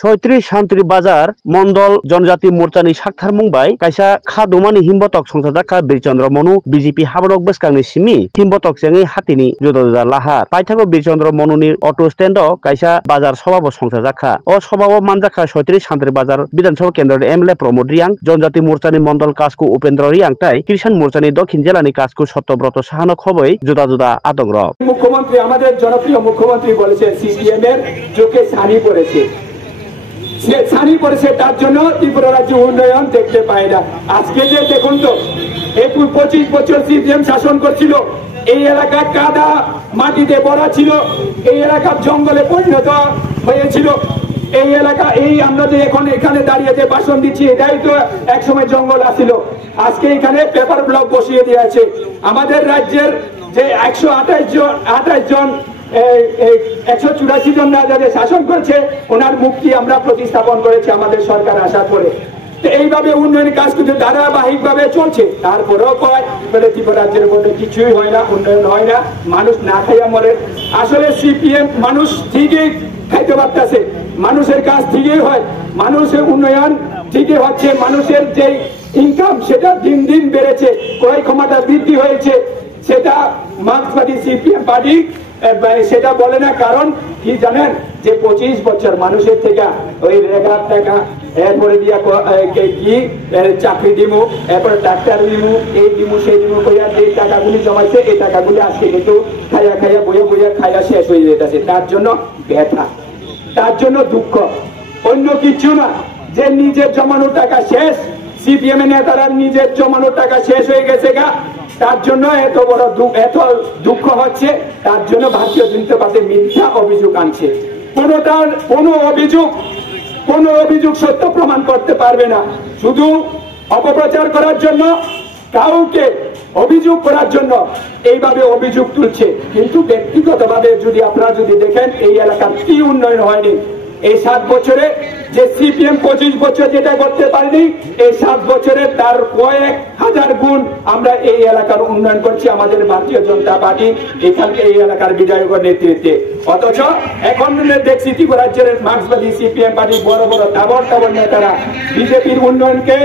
37 শান্তি বাজার মন্ডল জনজাতি मोर्चानि साक्थार मुंबाई कायसा खादुमानि हिमबतक संसारजाखा बिरचन्द्र मनु बीजेपी हाबरक बेसकांनि सिमी हिमबतक जेंगे हातिनि जुदा लाहा पाइथागो बिरचन्द्र मनुनि अटो स्टैंड कायसा बाजार सभाबो संसारजाखा अ सभाबो मानजाखा 37 शांति बाजार विधानसभा केंद्र एमएलए प्रमोद रियांग जनजाति मोर्चानि मंडल काजको उपेंद्र रियांग ताई किसान मोर्चानि दक्षिण जिलानि काजको सत्यव्रत साहानो खबै जुदा आदंग मुख्यमंत्री আমাদের জনপ্রিয় মুখ্যমন্ত্রী বলেছেন সিপিএম এর চোখে ছানি পড়েছে সে ছানি পড়েছে তার জন্য ত্রিপুরা রাজ্য উন্নয়ন দেখতে পায় না আজকে যে দেখুন তো 25 বছর সিপিএম শাসন করছিল এই এলাকা কাদা মাটিতে ভরা ছিল এই এলাকা জঙ্গলে পরিণত হয়েছিল এই এলাকা এই আমরা যে এখন এখানে দাঁড়িয়ে যে ভাষণ দিচ্ছি এটাই তো একসময় জঙ্গল ছিল আজকে এখানে পেপার ব্লক বসিয়ে দিয়েছে আমাদের রাজ্যের যে 128 জন 184 জন রাজা শাসন করছে ওনার মুক্তি আমরা প্রতিস্থাপন করেছি আমাদের সরকার আসার পরে তো এইভাবে উন্নয়নের কাজ কিন্তু ধারাবাহিকভাবে চলছে তারপরেও কয় বলে ত্রিপুরা রাজ্যের মধ্যে কিছুই হয় না উন্নয়ন হয় না মানুষ না খাইয়া মরে আসলে সিপিএম মানুষ ঠিকই খাইতে পারতেছে মানুষের কাজ ঠিকই হয় মানুষের উন্নয়ন ঠিকই হচ্ছে মানুষের যে ইনকাম সেটা দিন দিন বেড়েছে ক্রয় ক্ষমতা বৃদ্ধি হয়েছে সেটা মার্ক্সবাদী সিপিএম পার্টি সেটা বলে না কারণ কি জানেন যে 25 বছর মানুষের থেকে ওই রেগার টাকা এরপরে দিয়া কি চাকরি দিমু এরপরে ডাক্তার দিমু এই দিমু সেই দিমু কইয়া যে টাকাগুলি জমাইছে এই টাকাগুলি আজকে কিন্তু খাইয়া বইয়া খাইয়া শেষ হয়ে যেতেছে তার জন্য ব্যথা তার জন্য দুঃখ অন্য কিছু না যে নিজের জমানো টাকা শেষ সিপিএম এর নেতারা নিজের জমানো টাকা শেষ হয়ে গেছে গা তার জন্য এত বড় দুঃখ হচ্ছে তার জন্য ভারতীয় জনতা পার্টি মিথ্যা অভিযোগ আনছে কোনো অভিযোগ সত্য প্রমাণ করতে পারবে না শুধু অপপ্রচার করার জন্য কাউকে অভিযোগ করার জন্য এইভাবে অভিযোগ তুলছে কিন্তু ব্যক্তিগতভাবে যদি আপনারা যদি দেখেন এই এলাকার কি উন্নয়ন হয়নি এই 7 বছরে যে সিপিএম 25 বছর যেটা করতে পারেনি এই 7 বছরে তার কয়েক হাজার গুণ আমরা এই এলাকার উন্নয়ন করছি আমাদের ভারতীয় জনতা পার্টি এখানকে এই এলাকার বিধায়কের নেতৃত্বে অথচ এখন দেখছি ত্রিপুরা রাজ্যের মার্ক্সবাদী সিপিএম পার্টি বড় তাবর নেতারা বিজেপির উন্নয়নকে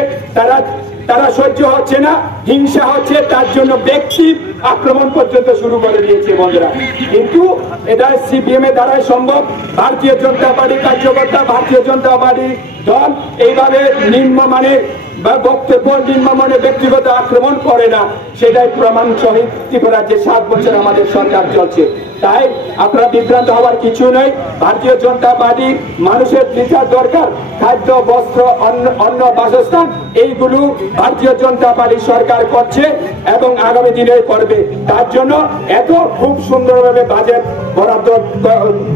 তারা সহ্য হচ্ছে না হিংসা হচ্ছে তার জন্য ব্যক্তি আক্রমণ পর্যন্ত শুরু করে দিয়েছে বন্ধুরা কিন্তু এটা সিপিএম এর দ্বারাই সম্ভব ভারতীয় জনতা পার্টি কার্যকর্তা ভারতীয় জনতা পার্টি দল এইভাবে নিম্নমানের বা বক্তব্য নিম্নমানে ব্যক্তিগত আক্রমণ করে না সেটাই প্রমাণ সহিত ত্রিপুরা রাজ্যে 7 বছর আমাদের সরকার চলছে তাই আপনারা বিভ্রান্ত হওয়ার কিছু নেই ভারতীয় জনতা পার্টি মানুষের বিচার দরকার খাদ্য বস্ত্র অন্ন বাসস্থান এইগুলো ভারতীয় জনতা পার্টি সরকার করছে এবং আগামী দিনে করবে তার জন্য এত খুব সুন্দরভাবে বাজেট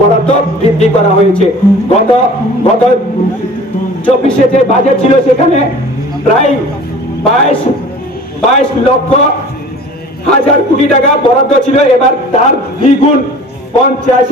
বরাদ্দ বৃদ্ধি করা হয়েছে গত 24-এ যে বাজেট ছিল সেখানে প্রায় 22 লক্ষ হাজার কোটি টাকা বরাদ্দ ছিল এবার তার দ্বিগুণ 85